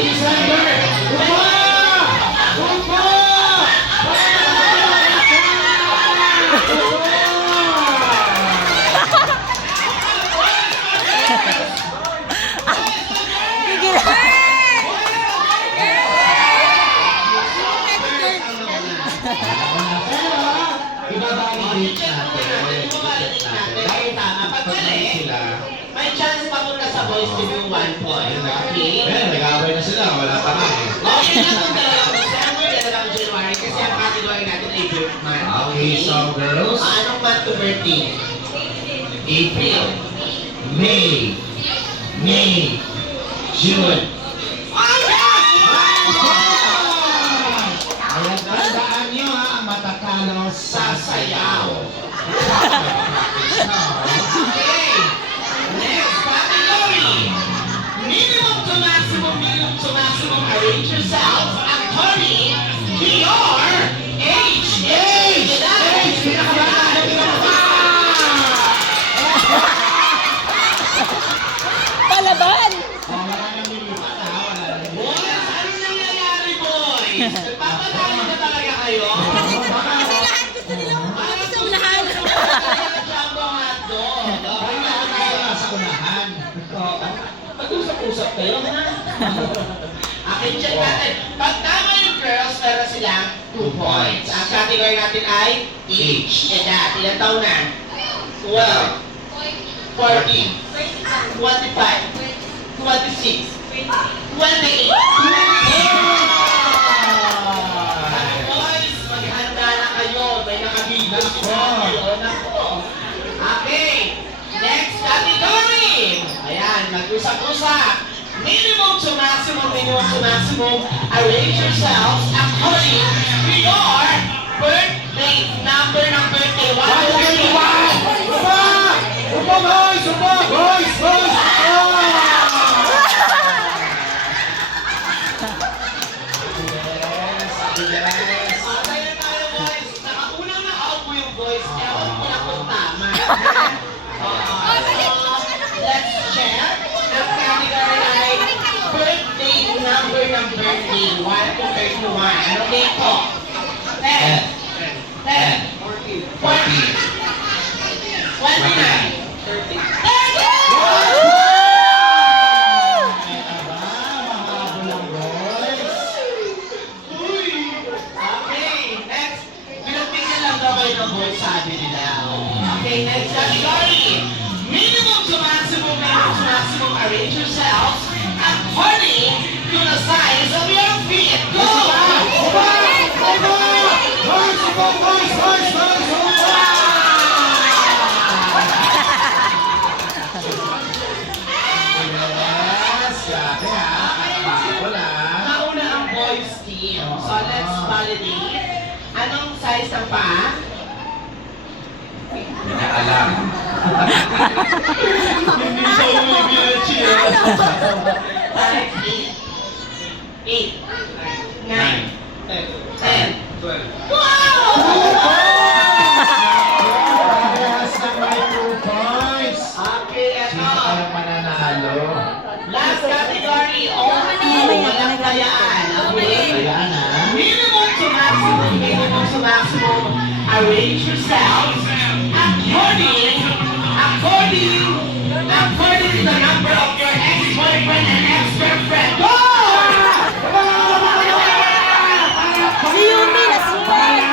December! Upa! Upa! I-validate natin. Dahil tama, pag mali, may chance papunta sa boys to yung 1 point. Okay? Nag-aaway na sila. Wala pa na eh. Okay na kung dalawang December, dalawang January, kasi ang category natin ay birth month. Okay, so girls. Anong month to birthday? April, May, June. Ayan, tandaan nyo ha, ang matatalo sa sayaw. Okay. Next category. Minimum to maximum, arrange yourself according to your age. Age! Pinakabata! Palaban! Wala nang nilipat ha, wala nang nilipat. Boys, ano nangyayari, boys? Nagpapatalo na talaga kayo? Kasi lahat gusto nilang isang lahat. Jumbo hotdog. Ay, nakakaya sa unahan. Pag-usap-usap kayo, ha? Akin check natin. Pag tama yung girls, meron silang 2 points. Ang category natin ay age. Edad. Ilan taon na? 12, 14, 25, 26, 28. Boys, maghanda na kayo. May nakabigas sa kayo. Nako. Okay. Next category. Ayan, mag-usap-usap. Minimum to maximum. Arrange yourselves according to your birthday. Number ng birthday. 131. Upa! Upa, boys! Upa! Boys! Boys! Yes! Patay na tayo, boys. Nakaunang nakaupo yung boys. Ewan ko na kung tama. Let's check. Ang category ay birthday number ng birthday. 1 to 31. Ano date ko? 10. 10. 14. 29. 30. Okay, next. Pinagbigyan lang daw kayo ng boys, sabi nila. Okay, next category. Minimum to maximum, arrange yourselves according to the size of your feet. Go! Upa! Upa! Boys! Upa! Boys! Boys! Boys! Upa! Yes! Grabe ha! Nakabawal ha! Nauna ang boys team. So let's validate. Anong size ng paa? Hindi niya alam. Hindi siya umibiyachi ha! 5, 8, 9, 10. 12. Wow! Yes! Na may 2 points! Okay, Sino eto. kayong mananalo? Last category, only walang tayaan. Okay? Ayan ha! Minimum to maximum, arrange yourselves according to the number of your ex-boyfriend and ex-girlfriend. Go! Si Yumi na siya.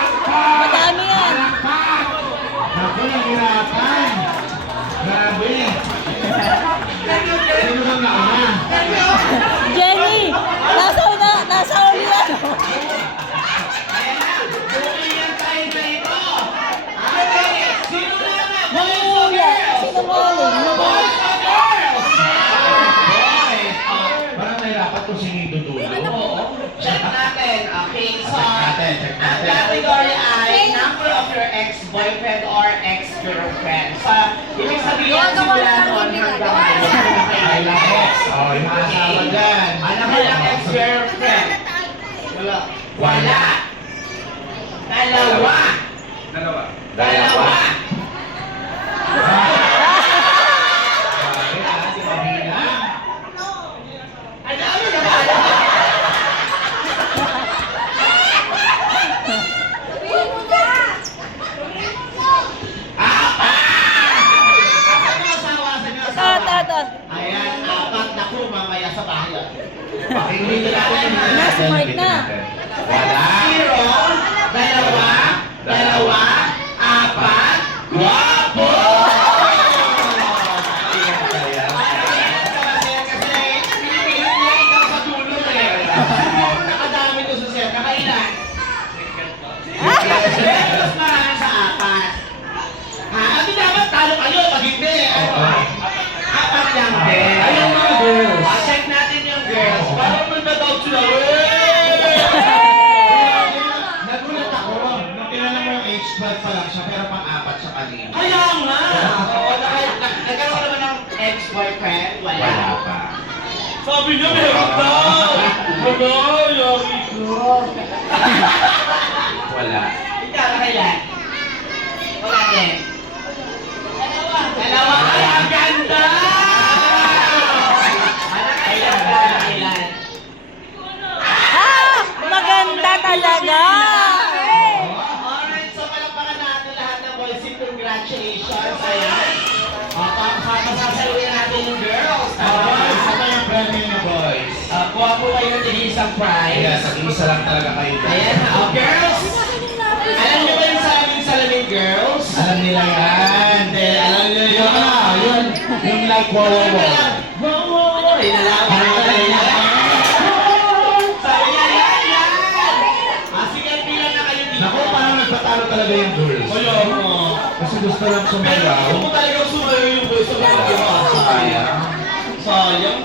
Madami yan. Ako nahirapan! Grabe! Sino bang nauna? Jenny! Nasa uli yan. Ayan na, bumili tayo na ito. Okay, sino na? Boys o Huluya. girls? Sinungaling. Boys o girls? Boys! Parang nahirapan kung sino yung dudulo. Oo. Check natin. Okay, so Check ang natin. category ay number of your ex-boyfriend or ex-girlfriend. So, ibig sabihin simula noon hanggang Ay, lahat. Oh, yung mga asawa dyan. Ano mo lang ex-girlfriend? Wala. Wala. Dalawa. Dalawa. Grabe ha, di ba bilang? Ano na ba? Dito natin ha. Na, smart na. Wala. 0, 2, 4, guwapo! Nakadami to sa set. Nakailan? Mas marami sa 4. Ha? Ano dapat talo kayo pag hindi? Apat lang din. Ayun mga girls. Check natin yung girls. Parang mag-doubt sila. Nagulat ako. Nung kilala mo yung age 12 pa lang siya, pero pang-apat siya kanina. Kaya nga! Oo, nagkaroon ka naman ng ex-boyfriend? Wala. Wala pa. Sabi niya meron daw! Ano? Yari ko. Wala. Ikaw, nakailan? Wala din. Dalawa. Ay, ang ganda! Nakailan ka? Nakailan? Ah, maganda talaga. Alright, so palakpakan natin lahat ng boys. Congratulations! Ayan. Pasasaluhin natin yung girls. Isa pa yung branding na boys. Kuha po kayo ng isang prize. Kaya sa isa lang talaga kayo. Ayan, girls! Alam niyo ba yung salamin girls? Alam nila yan. Hindi, alam niyo Yung yung like wow wow wow. Wow! Inalaman ko na yan. Sabi niya, yan! Sige, pila na kayo dito. Naku, parang nagpatalo talaga yung girls. Kaya mo. Kasi gusto lang Pero sumayaw. gusto mo talagang sumayo yung boys sa mga Sayang. Sayang,